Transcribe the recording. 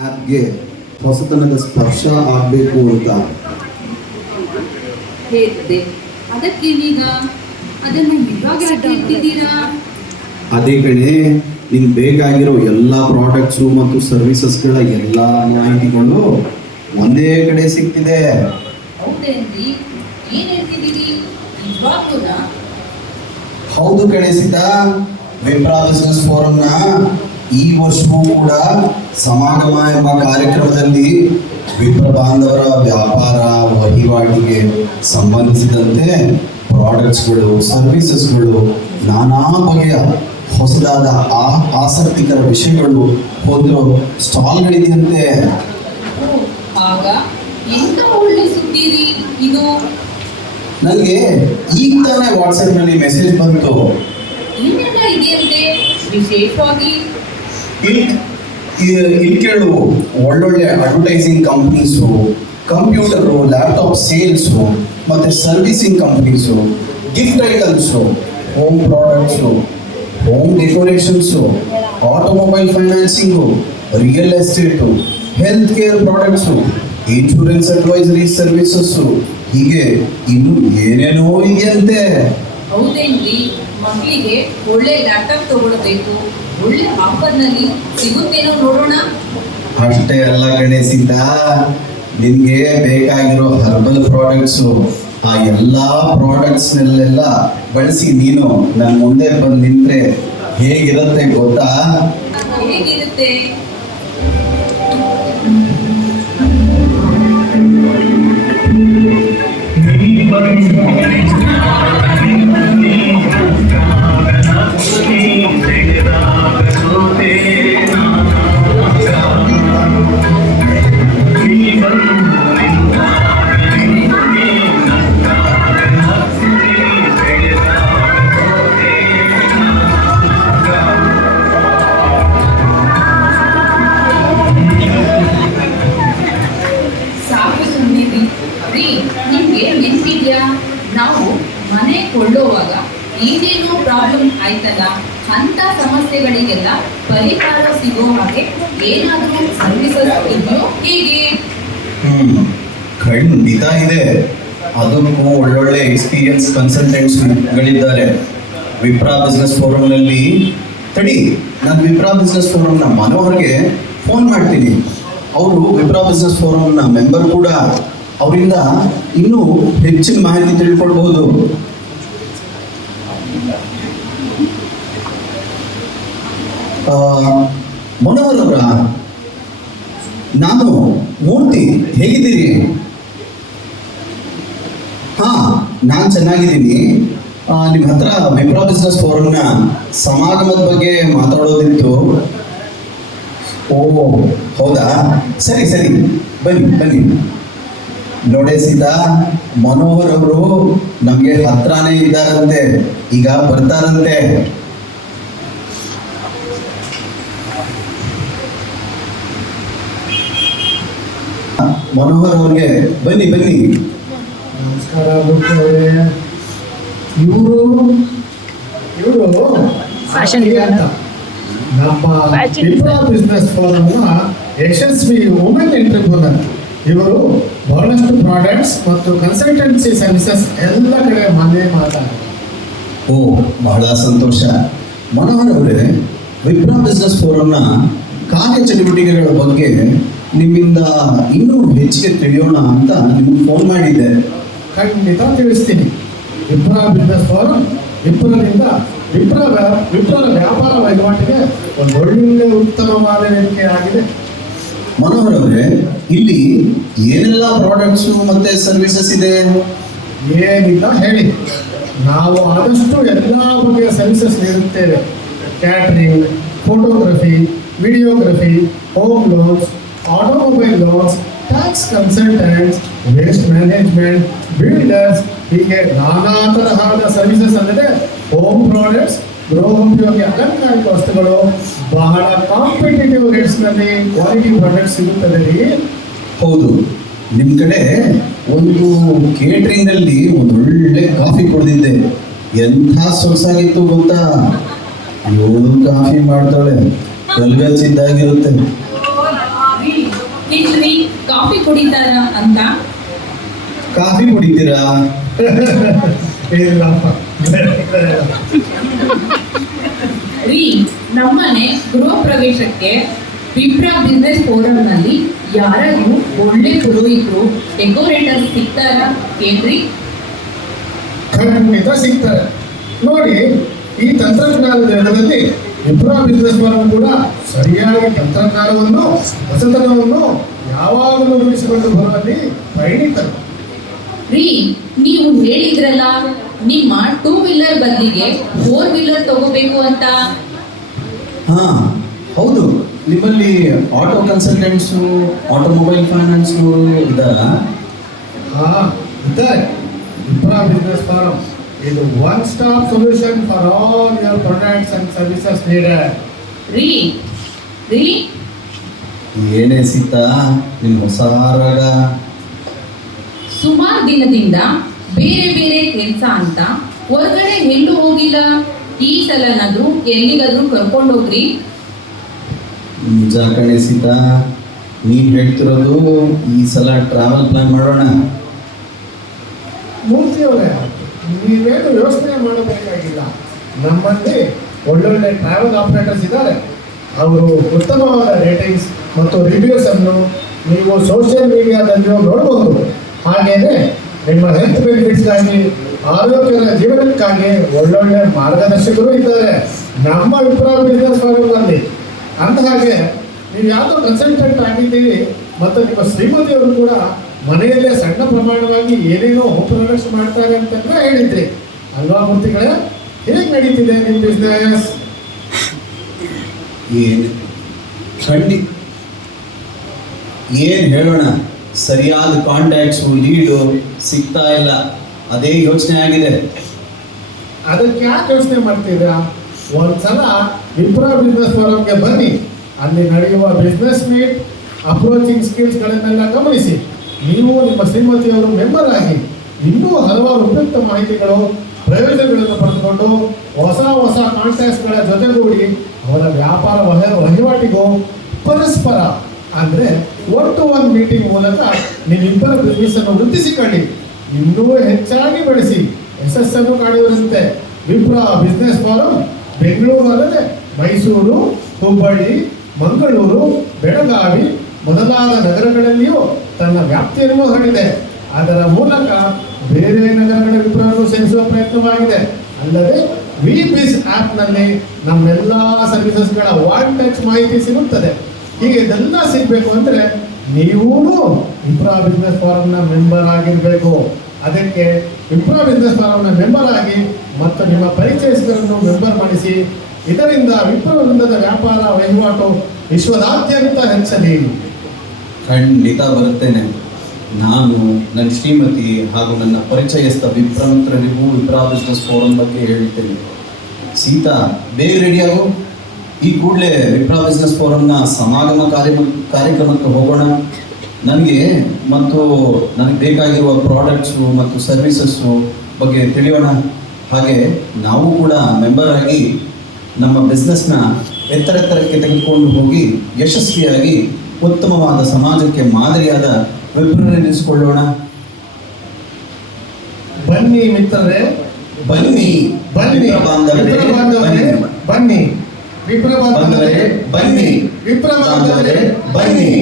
ಆ್ಯಪ್ಗೆ ಹೊಸತನದ ಸ್ಪರ್ಶ ಆಗಬೇಕು ಅಂತ ಹೇಳಿದೆ. ಅದಕ್ಕೇನೀಗ ಅದನ್ನು ಇವಾಗ ಯಾಕೆ ಹೇಳ್ತಿದ್ದೀರಾ? ಅದೇ ಕಣೆ, ನಿಂಗೆ ಬೇಕಾಗಿರೋ ಎಲ್ಲ ಪ್ರಾಡಕ್ಟ್ಸು ಮತ್ತು ಸರ್ವಿಸಸ್ಗಳ ಎಲ್ಲ ಮಾಹಿತಿಗಳು ಒಂದೇ ಕಡೆ ಸಿಗ್ತಿದೆ. ಹೌದೇನ್ರಿ? ಏನ್ ಹೇಳ್ತಿದ್ದೀರಿ? ನಿಜವಾಗ್ಲೂನಾ? ಹೌದು ಕಣೆ ಸೀತಾ, ವಿಪ್ರಾ ಬಿಸ್ನೆಸ್ ಫೋರಂನ ಈ ವರ್ಷವೂ ಕೂಡ ಸಮಾಗಮ ಎಂಬ ಕಾರ್ಯಕ್ರಮದಲ್ಲಿ ವಿಪ್ರ ಬಾಂಧವರ ವ್ಯಾಪಾರ ವಹಿವಾಟಿಗೆ ಸಂಬಂಧಿಸಿದಂತೆ ಪ್ರಾಡಕ್ಟ್ಸ್ಗಳು, ಸರ್ವಿಸಸ್ಗಳು, ನಾನಾ ಬಗೆಯ ಹೊಸದಾದ ಆಸಕ್ತಿಕರ ವಿಷಯಗಳು ಹೊಂದಿರೋ ಸ್ಟಾಲ್ಗಳಿದೆಯಂತೆ. ಆಗ ಎಂತ ಒಳ್ಳೆ ಸುದ್ದಿರಿ ಇದು. ನನಗೆ ಈಗ ತಾನೇ ವಾಟ್ಸಪ್ನಲ್ಲಿ ಮೆಸೇಜ್ ಬಂತು. ಏನೆಲ್ಲ ಇದೆಯಂತೆ ವಿಶೇಷವಾಗಿ? ಇಲ್ಲಿ ಕೇಳು, ಒಳ್ಳೊಳ್ಳೆ advertising companies, computer, laptop sales, ಮತ್ತು servicing companies, gift items, home products, home decorations, automobile financing, real estate, health care products, insurance advisory services, ಹೀಗೆ ಇನ್ನು ಏನೇನೋ ಇದೆಯಂತೆ. ಹೌದೇನ್ರಿ? ಮಕ್ಕಳಿಗೆ ಒಳ್ಳೆ ಲ್ಯಾಪ್ಟಾಪ್ ತಗೊಳ್ಬೇಕು, ಒಳ್ಳೆ ಆಫರ್ನಲ್ಲಿ ಸಿಗುತ್ತೇನೋ ನೋಡೋಣ. ಅಷ್ಟೇ ಅಲ್ಲ ಕಣೆ ಸೀತಾ, ನಿನಗೆ ಬೇಕಾಗಿರೋ ಹರ್ಬಲ್ ಪ್ರಾಡಕ್ಟ್ಸು, ಆ ಎಲ್ಲ ಪ್ರಾಡಕ್ಟ್ಸ್ನಲ್ಲೆಲ್ಲ ಬಳಸಿ ನೀನು ನನ್ನ ಮುಂದೆ ಬಂದು ನಿಂತರೆ ಹೇಗಿರುತ್ತೆ ಗೊತ್ತಾ? ಹೇಗಿರುತ್ತೆ? ಸಾಕು ಸುಮ್ಮನಿರಿ ರೀ. ನಿಮ್ಗೆ ನೆನ್ಪಿದ್ಯಾ, ನಾವು ಮನೆ ಕೊಳ್ಳೋವಾಗ ಏನೇನೋ ಪ್ರಾಬ್ಲಮ್ ಆಯ್ತಲ್ಲ, ಅಂತ ಸಮಸ್ಯೆಗಳಿಗೆಲ್ಲ ಪರಿಹಾರ ಸಿಗೋ ಹಾಗೆ ಏನಾದರೂ ಸರ್ವಿಸಸ್ ಇದೆಯೋ ಹೇಗೆ? ಖಂಡಿತ ಇದೆ. ಅದಕ್ಕೂ ಒಳ್ಳೊಳ್ಳೆ ಎಕ್ಸ್ಪೀರಿಯನ್ಸ್ ಕನ್ಸಲ್ಟೆಂಟ್ಸ್ಗಳಿದ್ದಾರೆ ವಿಪ್ರಾ ಬಿಸ್ನೆಸ್ ಫೋರಂನಲ್ಲಿ. ತಡಿ, ನಾನು ವಿಪ್ರಾ ಬಿಸ್ನೆಸ್ ಫೋರಂನ ಮನೋಹರ್ಗೆ ಫೋನ್ ಮಾಡ್ತೀನಿ. ಅವರು ವಿಪ್ರಾ ಬಿಸ್ನೆಸ್ ಫೋರಂನ ಮೆಂಬರ್ ಕೂಡ. ಅವರಿಂದ ಇನ್ನೂ ಹೆಚ್ಚಿನ ಮಾಹಿತಿ ತಿಳ್ಕೊಳ್ಬಹುದು. ಮನೋಹರ್ ಅವರ, ನಾನು ಮೂರ್ತಿ, ಹೇಗಿದ್ದೀರಿ? ನಾನು ಚೆನ್ನಾಗಿದ್ದೀನಿ. ನಿಮ್ಮ ಹತ್ರ ವಿಪ್ರಾ ಬಿಸ್ನೆಸ್ ಫೋರಂನ ಸಮಾಗಮದ ಬಗ್ಗೆ ಮಾತಾಡೋದಿತ್ತು. ಓ ಹೌದಾ, ಸರಿ ಸರಿ, ಬನ್ನಿ ಬನ್ನಿ. ನೋಡೇ ಸೀತಾ, ಮನೋಹರ್ ಅವರು ನಮಗೆ ಹತ್ರನೇ ಇದ್ದಾರಂತೆ, ಈಗ ಬರ್ತಾರಂತೆ. ಮನೋಹರ್ ಅವ್ರಿಗೆ ಬನ್ನಿ ಬನ್ನಿ. ನಮಸ್ಕಾರ ಅವರೇ. ಇವರು ಅಂತ ನಮ್ಮ ವಿಪ್ರಾ ಬಿಸ್ನೆಸ್ ಫೋರಂನ ಯಶಸ್ವಿ ವುಮೆನ್ ಎಂಟರ್ಪ್ರೂನರ್. ಇವರು ಬಹಳಷ್ಟು ಪ್ರಾಡಕ್ಟ್ಸ್ ಮತ್ತು ಕನ್ಸಲ್ಟೆನ್ಸಿ ಸರ್ವಿಸಸ್ ಎಲ್ಲ ಕಡೆ ಮನೆ ಮಾಡ್ತಾರೆ. ಓ, ಬಹಳ ಸಂತೋಷ. ಮನೋಹರ್ ಅವರೇ, ವಿಪ್ರಾ ಬಿಸ್ನೆಸ್ ಫೋರಂನ ಕಾರ್ಯಚಟುವಟಿಕೆಗಳ ಬಗ್ಗೆ ನಿಮ್ಮಿಂದ ಇನ್ನೂ ಹೆಚ್ಚಿಗೆ ತಿಳಿಯೋಣ ಅಂತ ನಿಮಗೆ ಫೋನ್ ಮಾಡಿದ್ದೆ. ಖಂಡಿತ ತಿಳಿಸ್ತೀನಿ. ವಿಪ್ರಾ ಬಿಸ್ನೆಸ್ ಫೋರಂ ವಿಪ್ರದಿಂದ ವಿಪ್ರರ ವ್ಯಾಪಾರ ವಹಿವಾಟಿಗೆ ಒಂದು ಒಳ್ಳೆ ಉತ್ತಮವಾದ ವೇದಿಕೆ ಆಗಿದೆ. ಮನೋಹರ್ ಅವರೇ, ಇಲ್ಲಿ ಏನೆಲ್ಲ ಪ್ರಾಡಕ್ಟ್ಸು ಮತ್ತೆ ಸರ್ವಿಸಸ್ ಇದೆ? ಏನಿಲ್ಲ ಹೇಳಿ, ನಾವು ಆದಷ್ಟು ಎಲ್ಲ ಬಗೆಯ ಸರ್ವಿಸಸ್ ನೀಡುತ್ತೇವೆ. Catering, photography, videography, home loans, automobile loans, tax consultants, waste management, builders, ಹೀಗೆ ನಾನಾ ತರಹದ ಸರ್ವಿಸಸ್ ಅಂದರೆ ಹೋಮ್ ಪ್ರಾಡಕ್ಟ್ಸ್, ಗೃಹೋಪಯೋಗಿ ಅಲಂಕಾರಿಕ ವಸ್ತುಗಳು ಬಹಳ ಕಾಂಪಿಟೇಟಿವ್ ರೇಟ್ಸ್ನಲ್ಲಿ ಕ್ವಾಲಿಟಿ ಪ್ರಾಡಕ್ಟ್ಸ್ ಸಿಗುತ್ತದೆ ರೀ. ಹೌದು, ನಿಮ್ಮ ಕಡೆ ಒಂದು ಕೇಟ್ರಿಂಗಲ್ಲಿ ಒಂದು ಒಳ್ಳೆ ಕಾಫಿ ಕುಡಿದಿದ್ದೆ. ಎಂಥ ಸೊಗಸಾಗಿತ್ತು ಗೊತ್ತಾ? 7 ಕಾಫಿ ಮಾಡ್ತಾಳೆ, ಕಲ್ಗಚ್ಚಿದ್ದಾಗಿರುತ್ತೆ. ಇಲ್ರಿ ಕಾಫಿ ಕುಡಿತಾರ ಅಂತ. ಕಾಫಿ ಕುಡಿತೀರಾ? ಇಲ್ಲಪ್ಪ. ರೀ ನಮ್ಮನೆ ಗೃಹ ಪ್ರವೇಶಕ್ಕೆ ವಿಪ್ರ ಬಿಸ್ನೆಸ್ ಫೋರಂನಲ್ಲಿ ಯಾರಾದ್ರೂ ಒಳ್ಳೆ ಪುರೋಹಿತರು ಡೆಕೋರೇಟರ್ ಸಿಗ್ತಾರ ಏನ್ರಿ? ಖಂಡಿತ ಸಿಗ್ತಾರೆ. ನೋಡಿ, ಈ ತಂತ್ರಜ್ಞಾನದ ಯುಗದಲ್ಲಿ ವಿಪ್ರ ಬಿಸ್ನೆಸ್ ಫೋರಂ ಕೂಡ ಸರಿಯಾಗಿ ತಂತ್ರಜ್ಞಾನವನ್ನು ಹೊಸತನವನ್ನು ಯಾವಾಗಲೂ ರೂಢಿಸಿಕೊಂಡು ಬರುವಲ್ಲಿ ಪರಿಣಿತರು. ರೀ ನೀವು ಹೇಳಿದ್ರಲ್ಲ ನಿಮ್ಮ 2 ವೀಲರ್ ಬದಲಿಗೆ 4 ವೀಲರ್ ತಗೋಬೇಕು ಅಂತ. ಹಾ ಹೌದು, ನಿಮ್ಮಲ್ಲಿ ಆಟೋ ಕನ್ಸಲ್ಟೆಂಟ್ಸು ಆಟೋಮೊಬೈಲ್ ಫೈನಾನ್ಸು ಇದ್ದಾರಾ? ಹಾ, ಇದ್ದಾರೆ. ವಿಪ್ರ ಬಿಸ್ನೆಸ್ ಫೋರಂ ಇದು one stop solution for all your products and services needed. ರೀ ರೀ ಏನೇ ಸೀತಾ ನಿಮ್ಮ ಹೊಸ ರಾಗ? ಸುಮಾರು ದಿನದಿಂದ ಬೇರೆ ಬೇರೆ ಕೆಲಸ ಅಂತ ಹೊರಗಡೆ ಎಲ್ಲೂ ಹೋಗಿಲ್ಲ. ಈ ಸಲನಾದ್ರೂ ಎಲ್ಲಿಗಾದ್ರೂ ಕರ್ಕೊಂಡೋಗ್ರಿ. ನಿಜ ಕಣೆ ಸೀತಾ, ನೀನು ಹೇಳ್ತಿರೋದು ಈ ಸಲ ಟ್ರಾವೆಲ್ ಪ್ಲಾನ್ ಮಾಡೋಣ. ಮೂರ್ತಿಯವರೇ, ನೀವೇನು ಯೋಚನೆ ಮಾಡಬೇಕಾಗಿಲ್ಲ. ನಮ್ಮಲ್ಲಿ ಒಳ್ಳೊಳ್ಳೆ ಟ್ರಾವೆಲ್ ಆಪರೇಟರ್ಸ್ ಇದ್ದಾರೆ. ಅವರು ಉತ್ತಮವಾದ ರೇಟಿಂಗ್ಸ್ ಮತ್ತು ರಿವ್ಯೂಸ್ ಅನ್ನು ನೀವು ಸೋಷಿಯಲ್ ಮೀಡಿಯಾದಲ್ಲಿಯೂ ನೋಡಬಹುದು. ಹಾಗೆಯೇ ನಿಮ್ಮ ಹೆಲ್ತ್ ಬೆನಿಫಿಟ್ಸ್ಗಾಗಿ, ಆರೋಗ್ಯದ ಜೀವನಕ್ಕಾಗಿ ಒಳ್ಳೊಳ್ಳೆ ಮಾರ್ಗದರ್ಶಕರು ಇದ್ದಾರೆ ನಮ್ಮ ವಿಪ್ರ ಬಿಸ್ನೆಸ್ ಫೋರಮ್ನಲ್ಲಿ. ಅಂದ ಹಾಗೆ ನೀವು ಯಾವುದೋ ಕನ್ಸಲ್ಟೆಂಟ್ ಆಗಿದ್ದೀರಿ ಮತ್ತು ನಿಮ್ಮ ಶ್ರೀಮತಿಯವರು ಕೂಡ ಮನೆಯಲ್ಲೇ ಸಣ್ಣ ಪ್ರಮಾಣವಾಗಿ ಏನೇನೋ ಹೋಮ್ ಪ್ರಾಡಕ್ಟ್ಸ್ ಮಾಡ್ತಾರೆ ಅಂತಂದ್ರೆ ಹೇಳಿದ್ರಿ ಅಲ್ವಾ ಮೂರ್ತಿಗಳೇ? ಹೇಗೆ ನಡೀತಿದೆ ನಿಮ್ಮ ಬಿಸ್ನೆಸ್? ಏನು ಹೇಳೋಣ, ಸರಿಯಾದ ಕಾಂಟ್ಯಾಕ್ಟ್ಸು ಲೀಡು ಸಿಗ್ತಾ ಇಲ್ಲ. ಅದೇ ಯೋಚನೆ ಆಗಿದೆ. ಅದಕ್ಕೆ ಯಾಕೆ ಯೋಚನೆ ಮಾಡ್ತೀರಾ? ಒಂದ್ಸಲ ವಿಪ್ರ ಬಿಸ್ನೆಸ್ ಫೋರಮ್ಗೆ ಬನ್ನಿ. ಅಲ್ಲಿ ನಡೆಯುವ ಬಿಸ್ನೆಸ್ ಮೀಟ್, ಅಪ್ರೋಚಿಂಗ್ ಸ್ಕಿಲ್ಸ್ಗಳನ್ನೆಲ್ಲ ಗಮನಿಸಿ. ನೀವು ನಿಮ್ಮ ಶ್ರೀಮತಿಯವರು ಮೆಂಬರ್ ಆಗಿ ಇನ್ನೂ ಹಲವಾರು ಉಪಯುಕ್ತ ಮಾಹಿತಿಗಳು, ಪ್ರಯೋಜನಗಳನ್ನು ಪಡೆದುಕೊಂಡು ಹೊಸ ಹೊಸ ಕಾಂಟ್ಯಾಕ್ಟ್ಸ್ಗಳ ಜೊತೆಗೂಡಿ ಅವರ ವ್ಯಾಪಾರ ವಹಿವಾಟಿಗೂ ಪರಸ್ಪರ ಅಂದರೆ ಒಟ್ಟು ಒಂದು ಮೀಟಿಂಗ್ ಮೂಲಕ ನೀವಿಬ್ಬರ ಬಿಸ್ನೆಸ್ ಅನ್ನು ವೃದ್ಧಿಸಿಕೊಳ್ಳಿ, ಇನ್ನೂ ಹೆಚ್ಚಾಗಿ ಬೆಳೆಸಿ ಯಶಸ್ಸನ್ನು ಕಾಣುವಂತೆ ವಿಪ್ರ ಬಿಸ್ನೆಸ್ ಫೋರಂ ಬೆಂಗಳೂರು ಅಲ್ಲದೆ ಮೈಸೂರು, ಹುಬ್ಬಳ್ಳಿ, ಮಂಗಳೂರು, ಬೆಳಗಾವಿ ಮೊದಲಾದ ನಗರಗಳಲ್ಲಿಯೂ ತನ್ನ ವ್ಯಾಪ್ತಿಯನ್ನು ಹರಡಿದೆ. ಅದರ ಮೂಲಕ ಬೇರೆ ನಗರಗಳ ವಿಪ್ರವನ್ನು ಸೇರಿಸುವ ಪ್ರಯತ್ನವಾಗಿದೆ. ಅಲ್ಲದೆ ವಿ ಬಿಸ್ ಆ್ಯಪ್ನಲ್ಲಿ ನಮ್ಮೆಲ್ಲ ಸರ್ವಿಸಸ್ಗಳ ಒನ್ ಟಚ್ ಮಾಹಿತಿ ಸಿಗುತ್ತದೆ. ಹೀಗೆ ಇದೆಲ್ಲ ಸಿಗಬೇಕು ಅಂದರೆ ನೀವೂ ವಿಪ್ರ ಬಿಸ್ನೆಸ್ ಫೋರಮ್ನ ಮೆಂಬರ್ ಆಗಿರಬೇಕು. ಅದಕ್ಕೆ ವಿಪ್ರ ಬಿಸ್ನೆಸ್ ಫೋರಮ್ನ ಮೆಂಬರ್ ಆಗಿ ಮತ್ತು ನಿಮ್ಮ ಪರಿಚಯಸ್ಥರನ್ನು ಮೆಂಬರ್ ಮಾಡಿಸಿ. ಇದರಿಂದ ವಿಪ್ರ ವೃಂದದ ವ್ಯಾಪಾರ ವಹಿವಾಟು ವಿಶ್ವದಾದ್ಯಂತ ಹೆಚ್ಚಲಿ. ಖಂಡಿತ ಬರುತ್ತೇನೆ. ನಾನು, ನನ್ನ ಶ್ರೀಮತಿ ಹಾಗೂ ನನ್ನ ಪರಿಚಯಸ್ಥ ವಿಪ್ರ ಮಿತ್ರರಿಗೂ ವಿಪ್ರ ಬಿಸ್ನೆಸ್ ಫೋರಂ ಬಗ್ಗೆ ಹೇಳ್ತೇನೆ. ಸೀತಾ, ಬೇಗ ರೆಡಿಯಾಗು. ಈ ಕೂಡಲೇ ವಿಪ್ರ ಬಿಸ್ನೆಸ್ ಫೋರಮ್ನ ಸಮಾಗಮ ಕಾರ್ಯಕ್ರಮಕ್ಕೆ ಹೋಗೋಣ. ನನಗೆ ಬೇಕಾಗಿರುವ ಪ್ರಾಡಕ್ಟ್ಸು ಮತ್ತು ಸರ್ವಿಸಸ್ಸು ಬಗ್ಗೆ ತಿಳಿಯೋಣ. ಹಾಗೆ ನಾವು ಕೂಡ ಮೆಂಬರ್ ಆಗಿ ನಮ್ಮ ಬಿಸ್ನೆಸ್ನ ಎತ್ತರಕ್ಕೆ ತೆಗೆದುಕೊಂಡು ಹೋಗಿ ಯಶಸ್ವಿಯಾಗಿ ಉತ್ತಮವಾದ ಸಮಾಜಕ್ಕೆ ಮಾದರಿಯಾದ ವಿಪ್ರರೆನಿಸಿಕೊಳ್ಳೋಣ. ಬನ್ನಿ ಮಿತ್ರರೇ, ಬನ್ನಿ ಬನ್ನಿ ಬಾಂಧವರೇ, ಬನ್ನಿ ವಿಪ್ರ ಬಾಂಧವರೇ, ಬನ್ನಿ ವಿಪ್ರ ಬಾಂಧವರೇ, ಬನ್ನಿ.